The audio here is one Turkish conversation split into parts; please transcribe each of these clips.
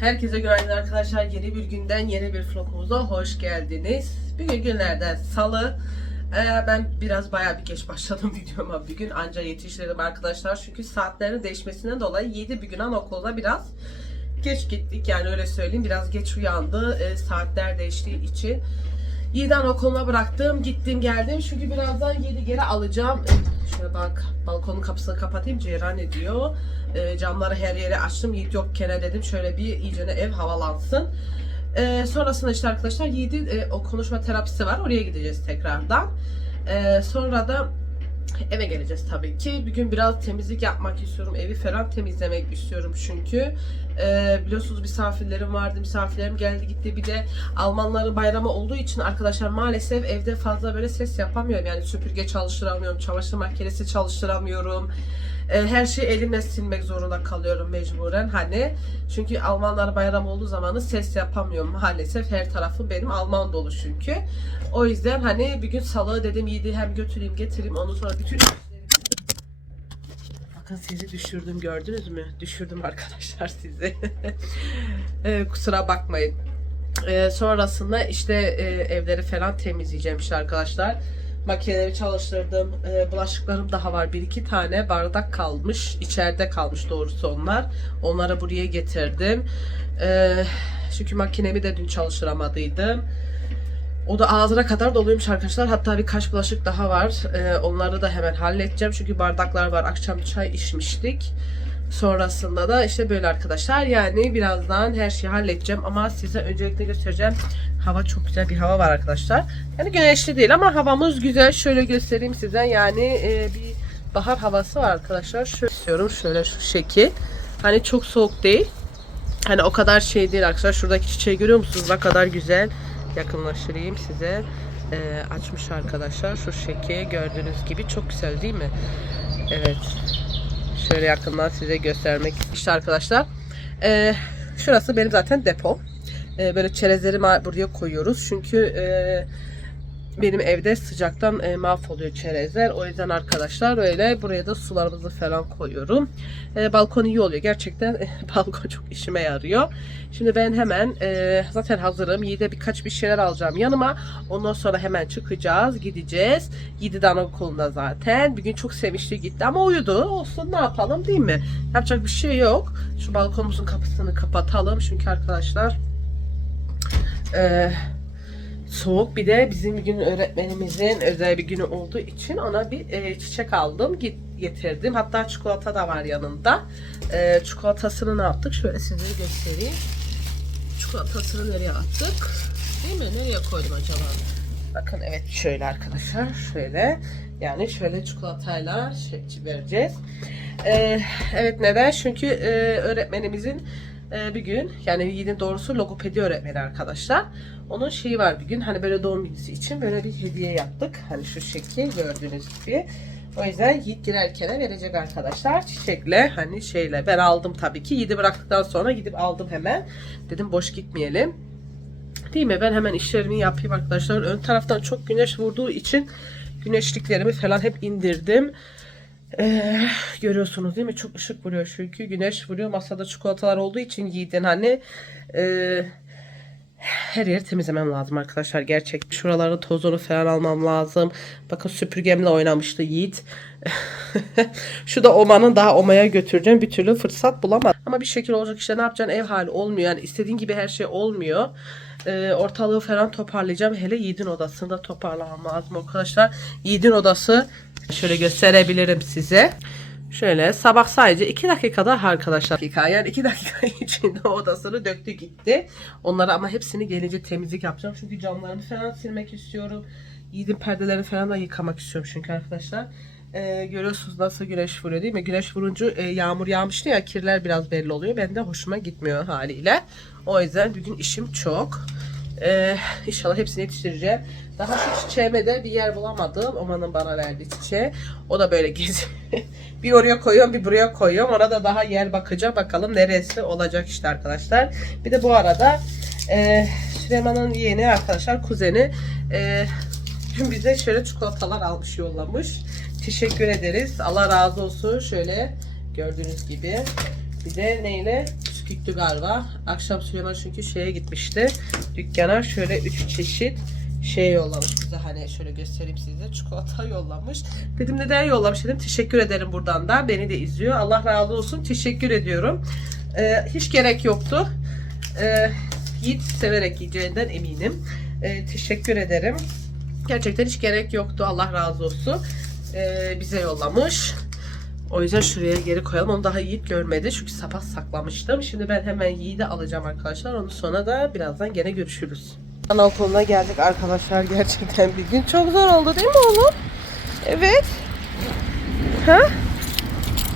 Herkese günaydın arkadaşlar. Yeni bir günden yeni bir vlogumuza hoş geldiniz. Bugün günlerden salı. Ee, ben biraz bayağı bir geç başladım videoma bugün. Anca yetiştirdim arkadaşlar. Çünkü saatlerin değişmesinden dolayı 7 bir gün an okulda biraz geç gittik. Yani öyle söyleyeyim. Biraz geç uyandı. Ee, saatler değiştiği için. 7'den okuluna bıraktım. Gittim geldim. Çünkü birazdan 7 geri alacağım. Ee, Şöyle bak balkonun kapısını kapatayım. Ceyran ediyor. Ee, camları her yere açtım. Yiğit yokken dedim. Şöyle bir iyicene ev havalansın. Ee, sonrasında işte arkadaşlar 7 e, o konuşma terapisi var. Oraya gideceğiz tekrardan. Ee, sonra da eve geleceğiz tabii ki. Bir gün biraz temizlik yapmak istiyorum. Evi falan temizlemek istiyorum çünkü. Ee, biliyorsunuz misafirlerim vardı. Misafirlerim geldi gitti. Bir de Almanların bayramı olduğu için arkadaşlar maalesef evde fazla böyle ses yapamıyorum. Yani süpürge çalıştıramıyorum. Çamaşır makinesi çalıştıramıyorum. Ee, her şeyi elimle silmek zorunda kalıyorum mecburen. Hani çünkü Almanlar bayram olduğu zamanı ses yapamıyorum. Maalesef her tarafım benim Alman dolu çünkü. O yüzden hani bir gün salı dedim yedi hem götüreyim getireyim ondan sonra bütün Bakın sizi düşürdüm gördünüz mü? Düşürdüm arkadaşlar sizi. Ee, kusura bakmayın. Ee, sonrasında işte e, evleri falan temizleyeceğim işte arkadaşlar. Makineleri çalıştırdım. Ee, bulaşıklarım daha var. Bir iki tane bardak kalmış. İçeride kalmış doğrusu onlar. Onları buraya getirdim. Ee, çünkü makinemi de dün çalıştıramadıydım. O da ağzına kadar doluymuş arkadaşlar. Hatta birkaç bulaşık daha var. Ee, onları da hemen halledeceğim. Çünkü bardaklar var. Akşam çay içmiştik. Sonrasında da işte böyle arkadaşlar. Yani birazdan her şeyi halledeceğim. Ama size öncelikle göstereceğim. Hava çok güzel bir hava var arkadaşlar. Yani güneşli değil ama havamız güzel. Şöyle göstereyim size. Yani e, bir bahar havası var arkadaşlar. Şöyle istiyorum. Şöyle şu şekil. Hani çok soğuk değil. Hani o kadar şey değil arkadaşlar. Şuradaki çiçeği görüyor musunuz? Ne kadar güzel. Yakınlaştırayım size. Ee, açmış arkadaşlar. Şu şekil gördüğünüz gibi çok güzel değil mi? Evet. Şöyle yakından size göstermek işte arkadaşlar. Ee, şurası benim zaten depom. Ee, böyle çerezlerimi buraya koyuyoruz. Çünkü e, benim evde sıcaktan e, mahvoluyor çerezler. O yüzden arkadaşlar öyle buraya da sularımızı falan koyuyorum. E, balkon iyi oluyor. Gerçekten e, balkon çok işime yarıyor. Şimdi ben hemen e, zaten hazırım. Yiğit'e birkaç bir şeyler alacağım yanıma. Ondan sonra hemen çıkacağız. Gideceğiz. Yiğit'in okulunda zaten. Bir gün çok sevinçli gitti ama uyudu. Olsun ne yapalım değil mi? Yapacak bir şey yok. Şu balkonumuzun kapısını kapatalım. Çünkü arkadaşlar eee soğuk. Bir de bizim gün öğretmenimizin özel bir günü olduğu için ona bir e, çiçek aldım git getirdim. Hatta çikolata da var yanında. E, çikolatasını ne yaptık? Şöyle size göstereyim. Çikolatasını nereye attık? Değil mi? Nereye koydum acaba? Bakın evet şöyle arkadaşlar şöyle. Yani şöyle çikolatayla şey vereceğiz. E, evet neden? Çünkü e, öğretmenimizin e, bir gün yani Yiğit'in doğrusu logopedi öğretmeni arkadaşlar. Onun şeyi var bir gün hani böyle doğum günüsü için böyle bir hediye yaptık. Hani şu şekil gördüğünüz gibi. O yüzden Yiğit girerken verecek arkadaşlar çiçekle hani şeyle ben aldım tabii ki Yiğit'i bıraktıktan sonra gidip aldım hemen. Dedim boş gitmeyelim. Değil mi? Ben hemen işlerimi yapayım arkadaşlar. Ön taraftan çok güneş vurduğu için güneşliklerimi falan hep indirdim. Ee, görüyorsunuz değil mi? Çok ışık vuruyor çünkü güneş vuruyor. Masada çikolatalar olduğu için Yiğit'in hani e, her yeri temizlemem lazım arkadaşlar gerçek. Şuraların tozunu falan almam lazım. Bakın süpürgemle oynamıştı Yiğit. Şu da Oma'nın daha Oma'ya götüreceğim. Bir türlü fırsat bulamadım. Ama bir şekil olacak işte ne yapacaksın ev hali olmuyor. Yani istediğin gibi her şey olmuyor. Ee, ortalığı falan toparlayacağım. Hele Yiğit'in odasını da toparlamam lazım arkadaşlar. Yiğit'in odası şöyle gösterebilirim size. Şöyle sabah sadece 2 dakikada arkadaşlar dakika yani 2 dakika içinde odasını döktü gitti. Onları ama hepsini gelince temizlik yapacağım. Çünkü camlarını falan silmek istiyorum. Yiğit'in perdelerini falan da yıkamak istiyorum çünkü arkadaşlar. Ee, görüyorsunuz nasıl güneş vuruyor değil mi? Güneş vurunca e, yağmur yağmıştı ya kirler biraz belli oluyor. Ben de hoşuma gitmiyor haliyle. O yüzden bugün işim çok. Ee, inşallah hepsini yetiştireceğim. Daha şu çiçeğime de bir yer bulamadım. Omanın bana verdiği çiçeği. O da böyle geziyor. bir oraya koyuyorum bir buraya koyuyorum. Orada daha yer bakacağım. Bakalım neresi olacak işte arkadaşlar. Bir de bu arada e, Süleyman'ın yeğeni arkadaşlar kuzeni e, bize şöyle çikolatalar almış yollamış. Teşekkür ederiz. Allah razı olsun. Şöyle gördüğünüz gibi. Bir de neyle? Ürküktü galiba. Akşam Süleyman çünkü şeye gitmişti. Dükkana şöyle üç çeşit şey yollamış bize hani şöyle göstereyim size çikolata yollamış. Dedim neden yollamış dedim teşekkür ederim buradan da beni de izliyor. Allah razı olsun teşekkür ediyorum. Ee, hiç gerek yoktu. Ee, Yiğit severek yiyeceğinden eminim. Ee, teşekkür ederim. Gerçekten hiç gerek yoktu. Allah razı olsun. Ee, bize yollamış. O yüzden şuraya geri koyalım. Onu daha Yiğit görmedi. Çünkü sabah saklamıştım. Şimdi ben hemen Yiğit'i alacağım arkadaşlar. Onu sonra da birazdan gene görüşürüz. Anaokuluna geldik arkadaşlar. Gerçekten bir gün çok zor oldu değil mi oğlum? Evet. Ha?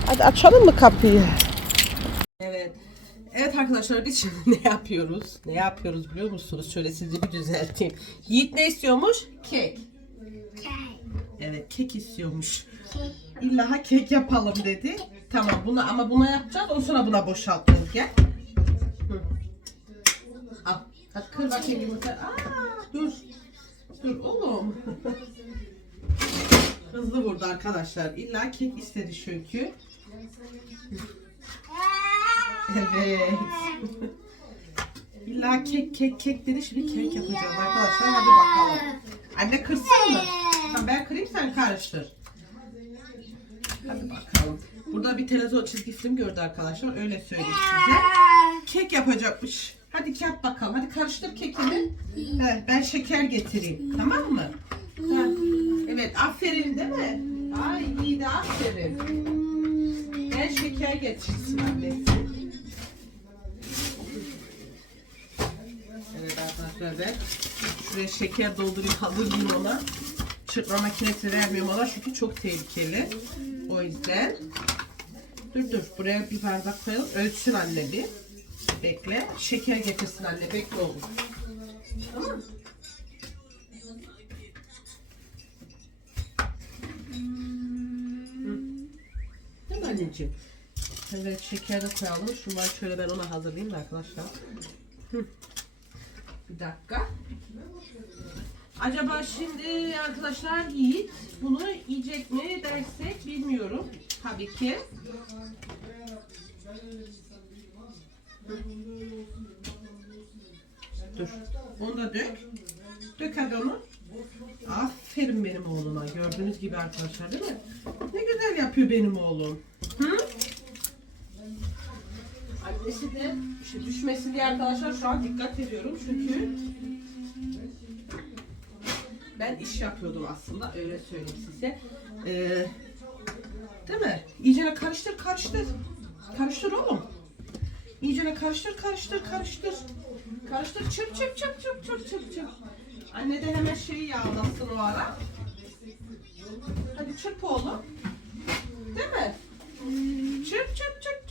Hadi açalım mı kapıyı? Evet. Evet arkadaşlar biz şimdi ne yapıyoruz? Ne yapıyoruz biliyor musunuz? Şöyle sizi bir düzelteyim. Yiğit ne istiyormuş? Kek. Evet kek istiyormuş. İlla ha kek yapalım dedi. Tamam bunu ama buna yapacağız. Ondan sonra buna boşaltıyoruz. Gel. Hı. Al. Hadi kır bakayım yumurta. Aa, dur. Dur oğlum. Hızlı vurdu arkadaşlar. İlla kek istedi çünkü. Evet. İlla kek kek kek dedi. Şimdi kek yapacağız arkadaşlar. Hadi bakalım. Anne kırsın mı? Tamam ben kırayım sen karıştır. Hadi bakalım. Burada bir televizyon çizgi film gördü arkadaşlar. Öyle söyleyeyim size. Kek yapacakmış. Hadi yap bakalım. Hadi karıştır kekini. He, ben şeker getireyim. Tamam mı? Ha. Evet aferin değil mi? Ay iyi de aferin. Ben şeker getirsin annesi. Evet arkadaşlar ben şuraya şeker doldurayım hazırlayayım ona. Çırpma makinesi vermiyorum ona çünkü çok tehlikeli. O yüzden. Dur dur buraya bir bardak koyalım. Ölçsün anne bir. Bekle. Şeker getirsin anne. Bekle oğlum. Tamam. Değil mi anneciğim? Evet şeker de koyalım. Şunları şöyle ben ona hazırlayayım da arkadaşlar. Hı. Bir dakika. Acaba şimdi arkadaşlar Yiğit bunu yiyecek mi dersek bilmiyorum. Tabii ki. Dur. Onu da dök. Dök hadi onu. Aferin benim oğluma. Gördüğünüz gibi arkadaşlar değil mi? Ne güzel yapıyor benim oğlum. Hı? Annesi de işte düşmesin diye arkadaşlar şu an dikkat ediyorum çünkü ben iş yapıyordum aslında öyle söyleyeyim size. Ee, değil mi? İyicene karıştır karıştır. Karıştır oğlum. İyicene karıştır karıştır karıştır. Karıştır çırp çırp çırp çırp çırp çırp çırp. Anne de hemen şeyi yağlasın o ara. Hadi çırp oğlum. Değil mi? Çırp çırp çırp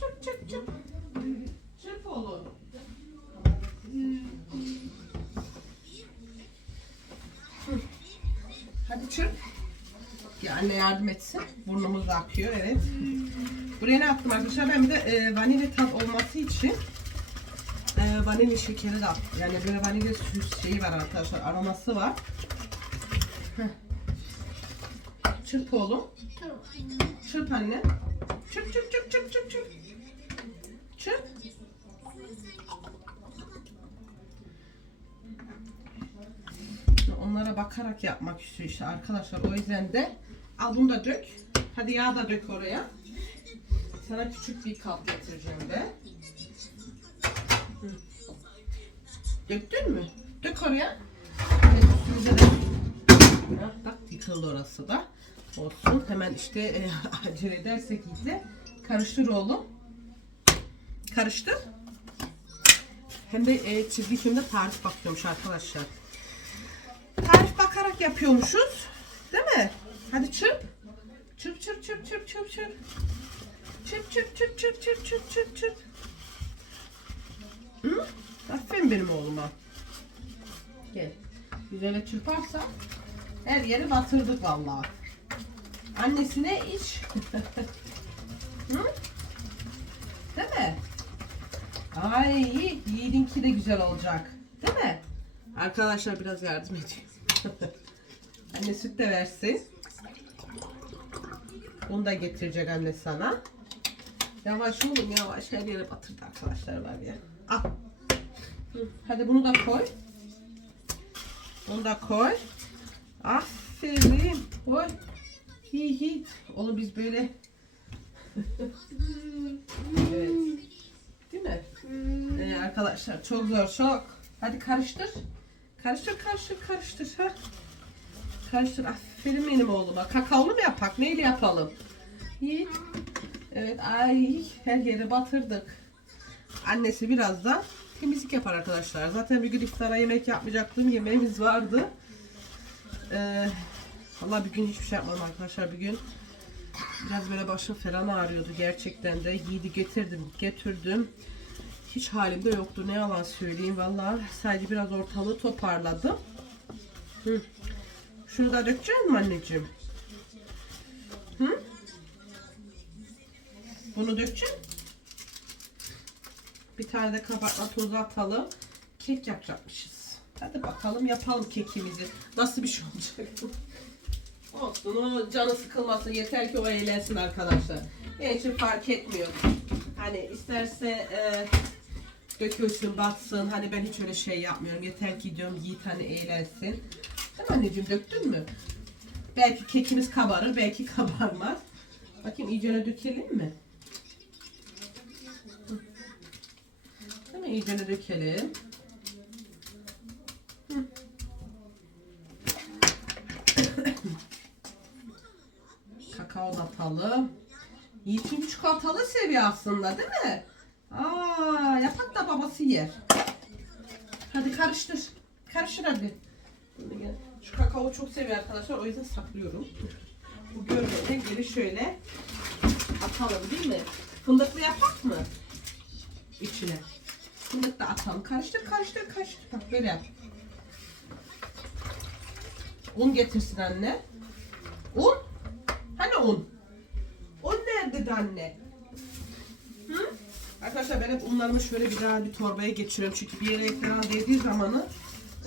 anne yardım etsin. Burnumuz akıyor evet. Buraya ne yaptım arkadaşlar? Ben bir de e, vanilya tat olması için e, vanilya şekeri de attım. Yani böyle vanilya süs şeyi var arkadaşlar. Aroması var. Heh. Çırp oğlum. Çırp anne. Çırp çırp çırp çırp çırp çırp. Çırp. Onlara bakarak yapmak istiyor işte arkadaşlar. O yüzden de al bunu da dök. Hadi yağ da dök oraya. Sana küçük bir kap getireceğim de. Döktün mü? Dök oraya. Evet, de. Bak yıkıldı orası da. Olsun. Hemen işte e, acele edersek iyice. Karıştır oğlum. Karıştır. Hem de e, çizgi filmde tarif bakıyormuş arkadaşlar. Tarif bakarak yapıyormuşuz. Değil mi? Hadi çırp. Çırp çırp çırp çırp çırp çırp. Çırp çırp çırp çırp çırp çırp çırp çırp. Hı? Aferin benim oğluma. Gel. Güzel çırparsa her yeri batırdık vallahi. Annesine iş. Hı? Değil mi? Ay yiğidinki de güzel olacak. Değil mi? Arkadaşlar biraz yardım edeyim. anne süt de versin. Bunu da getirecek anne sana. Yavaş oğlum yavaş. Her yere batırdı arkadaşlar var ya. Al. Hadi bunu da koy. Bunu da koy. Aferin. Koy. Hi hi. Onu biz böyle evet. Değil mi? Ee, arkadaşlar çok zor çok. Hadi karıştır. Karıştır karıştır karıştır. Ha. Karıştır. Aferin benim oğluma. Kakaolu mu yapak? Neyle yapalım? Yiğit. Evet ay her yere batırdık. Annesi biraz da temizlik yapar arkadaşlar. Zaten bir gün iftara yemek yapmayacaktım. Yemeğimiz vardı. Ee, Valla bir gün hiçbir şey yapmadım arkadaşlar. Bir gün biraz böyle başım falan ağrıyordu gerçekten de. Yiğidi getirdim, getirdim. Hiç halimde yoktu. Ne yalan söyleyeyim valla. Sadece biraz ortalığı toparladım. Hı. Şunu da dökecek misin anneciğim? Hı? Bunu dökeceğim. Bir tane de kabartma tozu atalım. Kek yapacakmışız. Hadi bakalım yapalım kekimizi. Nasıl bir şey olacak? Olsun o canı sıkılmasın. Yeter ki o eğlensin arkadaşlar. Benim için fark etmiyor. Hani isterse e, dökülsün, batsın. Hani ben hiç öyle şey yapmıyorum. Yeter ki diyorum Yiğit hani eğlensin. Mi anneciğim döktün mü? Belki kekimiz kabarır, belki kabarmaz. Bakayım iyicene dökelim mi? Değil mi? İyicene dökelim. Kakao da atalım. Yiğit çünkü çikolatalı seviyor aslında değil mi? Aa, yapak da babası yer. Hadi karıştır. Karıştır hadi. Şu kakao çok seviyor arkadaşlar. O yüzden saklıyorum. Bu görmeden geri şöyle atalım değil mi? Fındıklı yapak mı? İçine. Fındık da atalım. Karıştır karıştır karıştır. Bak böyle yap. Un getirsin anne. Un? Hani un? Un nerede de anne? Hı? Arkadaşlar ben hep unlarımı şöyle bir daha bir torbaya geçiriyorum. Çünkü bir yere falan değdiği zamanı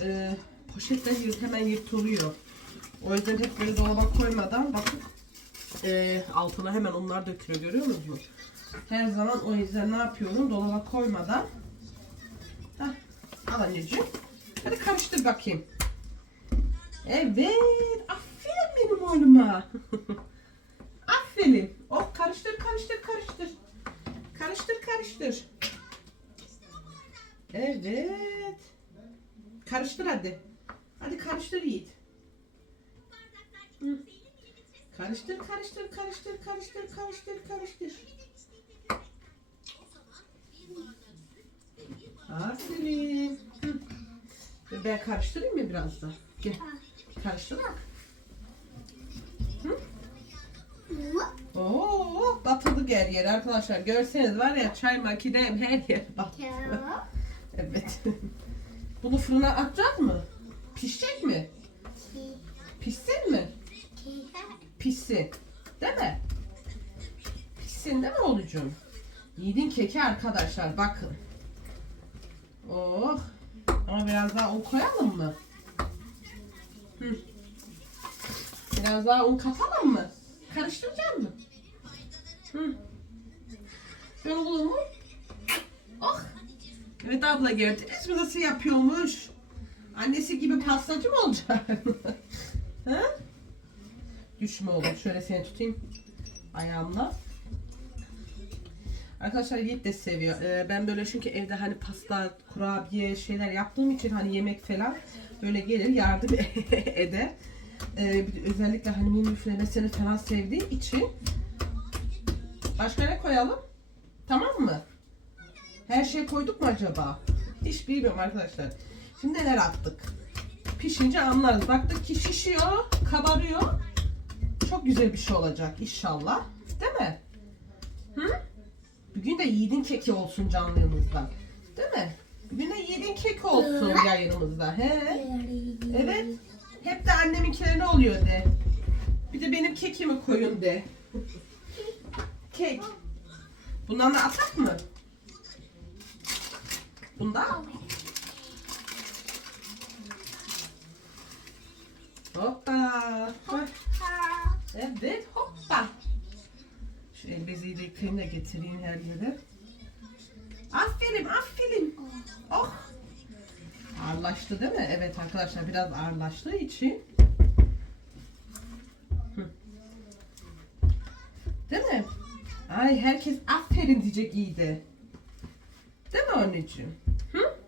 e, poşetler yırt, hemen yırtılıyor. O yüzden hep böyle dolaba koymadan bakın e, altına hemen unlar dökülüyor görüyor musunuz? Her zaman o yüzden ne yapıyorum? Dolaba koymadan Heh, al anneciğim. Hadi karıştır bakayım. Evet. Aferin benim oğluma. Aferin. Oh karıştır karıştır karıştır. Karıştır karıştır. Evet. Karıştır hadi. Hadi karıştır Yiğit. Hı. Karıştır karıştır karıştır karıştır karıştır karıştır. Aferin. Hı. Ben karıştırayım mı biraz da? Gel. Karıştır bak. Oo, batırdık her yere arkadaşlar. Görseniz var ya çay makinem her yer battı. Evet. Bunu fırına atacağız mı? Pişecek mi? Pişsin mi? Pişsin. Değil mi? Pişsin değil mi oğlucuğum? Yiğidin keki arkadaşlar bakın. Oh. Ama biraz daha un koyalım mı? Hı. Biraz daha un katalım mı? Karıştıracak mı? Hı. Mu? Oh. Evet abla gördünüz mü nasıl yapıyormuş? Annesi gibi pastacı mı olacak? ha? Düşme oğlum. Şöyle seni tutayım ayağımla. Arkadaşlar Yiğit de seviyor. Ee, ben böyle çünkü evde hani pasta, kurabiye şeyler yaptığım için hani yemek falan böyle gelir yardım eder. Ee, özellikle hani mum üflemesini falan sevdiği için başka ne koyalım? Tamam mı? Her şey koyduk mu acaba? Hiç bilmiyorum arkadaşlar. Şimdi neler attık? Pişince anlarız. Baktık ki şişiyor, kabarıyor. Çok güzel bir şey olacak inşallah. Değil mi? Hı? Bugün de yiğidin keki olsun canlığımızda. Değil mi? Bugün de yiğidin keki olsun yayınımızda. He? Evet. Hep de anneminkileri ne oluyor de. Bir de benim kekimi koyun de. Kek. Bundan da atak mı? Bundan? Hoppa. Hop. Evet hoppa. Şuraya El beziyi de yıkayayım da getireyim her yere. Aferin aferin. Oh. Ağırlaştı değil mi? Evet arkadaşlar biraz ağırlaştığı için. Değil mi? Ay herkes aferin diyecek iyi de. Değil mi anneciğim? Hı?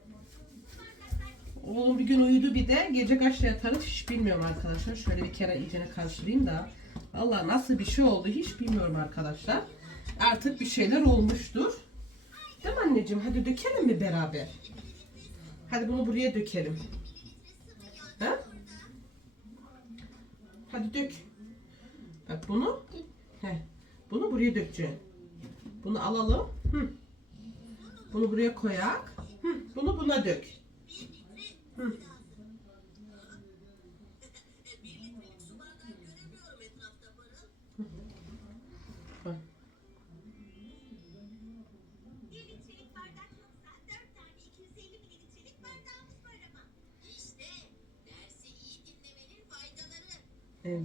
Oğlum bir gün uyudu bir de gece kaçta yatarız hiç bilmiyorum arkadaşlar. Şöyle bir kere iyicene karşılayayım da. Valla nasıl bir şey oldu hiç bilmiyorum arkadaşlar. Artık bir şeyler olmuştur. Değil mi anneciğim? Hadi dökelim mi beraber? Hadi bunu buraya dökelim. Ha? Hadi dök. Bak bunu. Heh. Bunu buraya dökeceksin. Bunu alalım. Hı. Bunu buraya koyak. Hı. Bunu buna dök. Hı.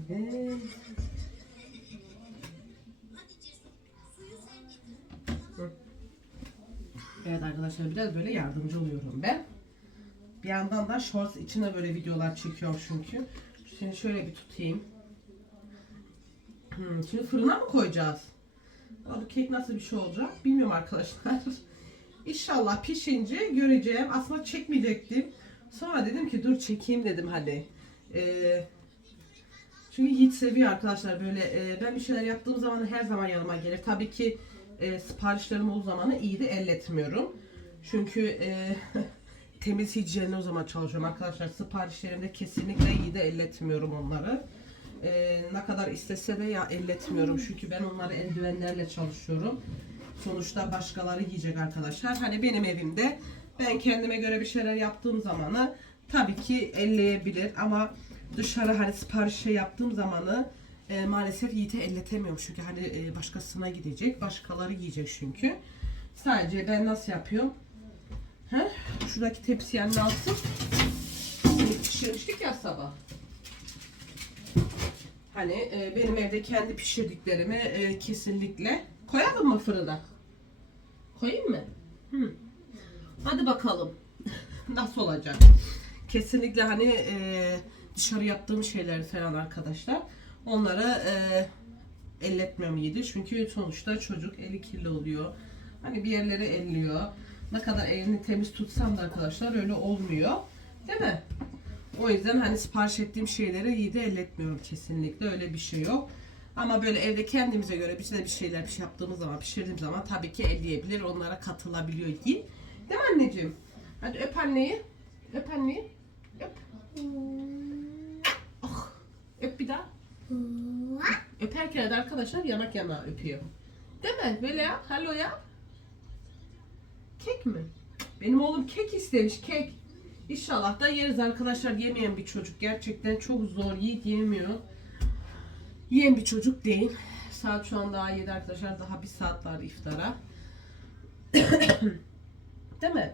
Evet. Arkadaşlar biraz böyle yardımcı oluyorum ben. Bir yandan da shorts içine böyle videolar çekiyorum çünkü. Şimdi şöyle bir tutayım. Hmm, şimdi fırına mı koyacağız? Aa, bu kek nasıl bir şey olacak bilmiyorum arkadaşlar. İnşallah pişince göreceğim. Aslında çekmeyecektim. Sonra dedim ki dur çekeyim dedim hani. Ee, çünkü Yiğit seviyor arkadaşlar böyle e, ben bir şeyler yaptığım zaman her zaman yanıma gelir. Tabii ki e, siparişlerim olduğu zamanı iyi de elletmiyorum. Çünkü e, temiz hijyenli o zaman çalışıyorum arkadaşlar. Siparişlerimde kesinlikle iyi de elletmiyorum onları. E, ne kadar istese de ya elletmiyorum. Çünkü ben onları eldivenlerle çalışıyorum. Sonuçta başkaları yiyecek arkadaşlar. Hani benim evimde ben kendime göre bir şeyler yaptığım zamanı tabii ki elleyebilir ama dışarı hani sipariş şey yaptığım zamanı e, maalesef Yiğit'e elletemiyorum çünkü hani e, başkasına gidecek, başkaları yiyecek çünkü. Sadece ben nasıl yapıyorum? He? Şuradaki tepsi yanına alsın. Pişirmiştik ya sabah. Hani e, benim evde kendi pişirdiklerimi e, kesinlikle koyalım mı fırına? Koyayım mı? Hı. Hadi bakalım. Nasıl olacak? Kesinlikle hani e, dışarı yaptığım şeyler falan arkadaşlar. Onları e, elletmem iyiydi. Çünkü sonuçta çocuk eli kirli oluyor. Hani bir yerleri elliyor. Ne kadar elini temiz tutsam da arkadaşlar öyle olmuyor. Değil mi? O yüzden hani sipariş ettiğim şeyleri iyi de elletmiyorum kesinlikle. Öyle bir şey yok. Ama böyle evde kendimize göre de bir şeyler bir şey yaptığımız zaman, pişirdiğim zaman tabii ki elleyebilir. Onlara katılabiliyor değil. Değil mi anneciğim? Hadi öp anneyi. Öp anneyi. Öp. Ah. Öp bir daha. Öperken de arkadaşlar yanak yana öpüyor. Değil mi? Böyle yap. Hello yap. Kek mi? Benim oğlum kek istemiş. Kek. İnşallah da yeriz arkadaşlar. Yemeyen bir çocuk. Gerçekten çok zor. Yiğit yemiyor. Yiyen bir çocuk değil. Saat şu an daha 7 arkadaşlar. Daha bir saat var iftara. Değil mi?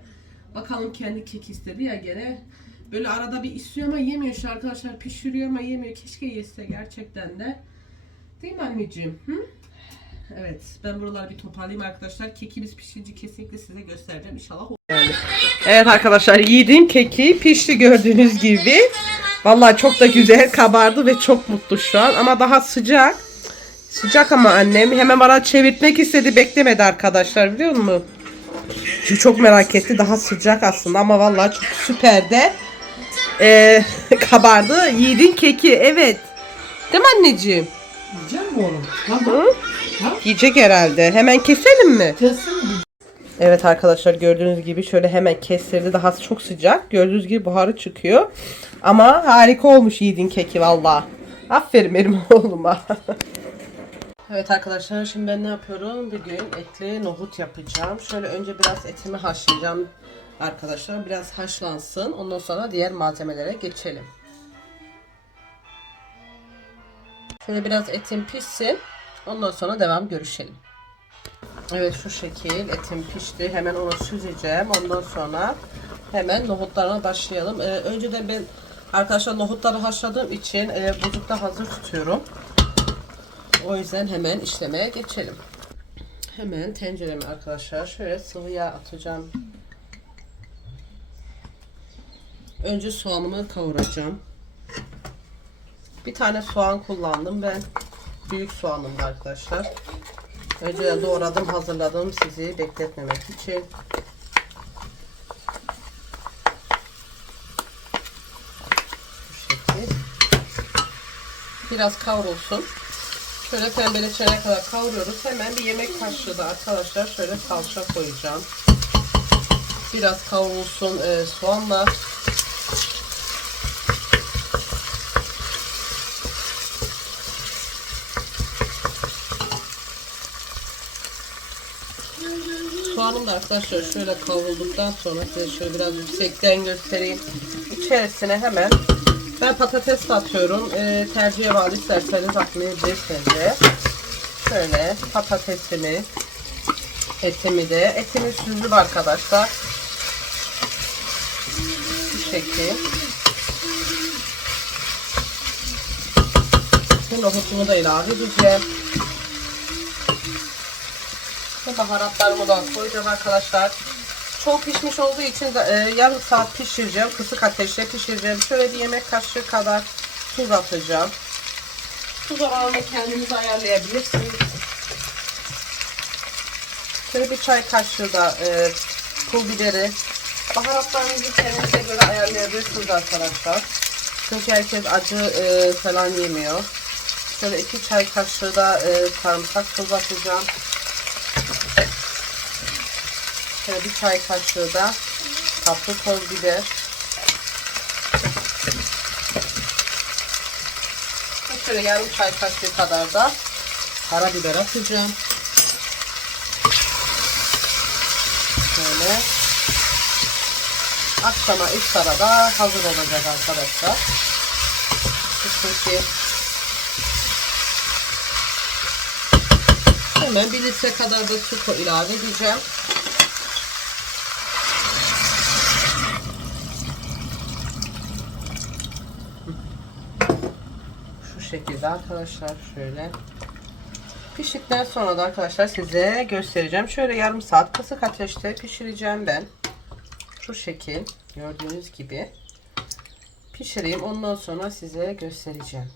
Bakalım kendi kek istedi ya gene. Böyle arada bir istiyor ama yemiyor şu arkadaşlar. Pişiriyor ama yemiyor. Keşke yese gerçekten de. Değil mi anneciğim? Hı? Evet. Ben buraları bir toparlayayım arkadaşlar. Kekimiz pişince kesinlikle size göstereceğim. İnşallah Evet arkadaşlar yediğim keki pişti gördüğünüz gibi. Vallahi çok da güzel kabardı ve çok mutlu şu an. Ama daha sıcak. Sıcak ama annem hemen bana çevirtmek istedi. Beklemedi arkadaşlar biliyor musun? Çok merak etti. Daha sıcak aslında ama vallahi çok süper de ee, kabardı. Yiğidin keki evet. Değil mi anneciğim? Yiyecek mi oğlum? Hı? Yiyecek herhalde. Hemen keselim mi? Kesin Evet arkadaşlar gördüğünüz gibi şöyle hemen kestirdi. Daha çok sıcak. Gördüğünüz gibi buharı çıkıyor. Ama harika olmuş Yiğit'in keki valla. Aferin benim oğluma. Evet arkadaşlar şimdi ben ne yapıyorum? Bugün etli nohut yapacağım. Şöyle önce biraz etimi haşlayacağım arkadaşlar. Biraz haşlansın. Ondan sonra diğer malzemelere geçelim. Şöyle biraz etim pişsin. Ondan sonra devam görüşelim. Evet şu şekil etim pişti. Hemen onu süzeceğim. Ondan sonra hemen nohutlarına başlayalım. Ee, önceden ben arkadaşlar nohutları haşladığım için e, buzlukta hazır tutuyorum. O yüzden hemen işlemeye geçelim. hemen tencereme arkadaşlar şöyle sıvı yağ atacağım. Önce soğanımı kavuracağım. Bir tane soğan kullandım ben. Büyük soğanım arkadaşlar. Önce doğradım hazırladım sizi bekletmemek için. Biraz kavrulsun. Şöyle pembeleşene kadar kavuruyoruz. Hemen bir yemek kaşığı da arkadaşlar şöyle salça koyacağım. Biraz kavrulsun e, soğanla. Soğanım da arkadaşlar şöyle kavrulduktan sonra size şöyle biraz yüksekten göstereyim. İçerisine hemen ben patates de atıyorum. Ee, tercihe bağlı isterseniz atmayabilirsiniz. Şöyle patatesimi, etimi de. Etimi süzdüm arkadaşlar. Bu şekil. Şimdi nohutumu da ilave edeceğim. Ve baharatlarımı da koyacağım arkadaşlar. Çok pişmiş olduğu için de, e, yarım saat pişireceğim. Kısık ateşte pişireceğim. Şöyle bir yemek kaşığı kadar tuz atacağım. Tuz oranını kendiniz ayarlayabilirsiniz. Şöyle bir çay kaşığı da e, pul biberi. Baharatlarınızı kendinize göre ayarlayabilirsiniz arkadaşlar. Çünkü herkes acı e, falan yemiyor. Şöyle iki çay kaşığı da e, sarımsak tozu atacağım. Şöyle bir çay kaşığı da tatlı toz biber. Şöyle yarım çay kaşığı kadar da karabiber atacağım. Şöyle. Akşama iftara da hazır olacak arkadaşlar. Çünkü hemen bir litre kadar da su ilave edeceğim. Şu şekilde arkadaşlar şöyle. Piştikten sonra da arkadaşlar size göstereceğim. Şöyle yarım saat kısık ateşte pişireceğim ben. Şu şekil gördüğünüz gibi pişireyim. Ondan sonra size göstereceğim.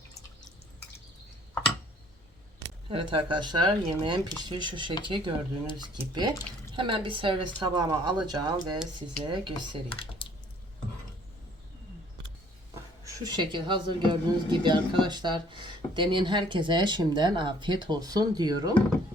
Evet arkadaşlar yemeğim pişti şu şekil gördüğünüz gibi. Hemen bir servis tabağıma alacağım ve size göstereyim. Şu şekil hazır gördüğünüz gibi arkadaşlar. Deneyen herkese şimdiden afiyet olsun diyorum.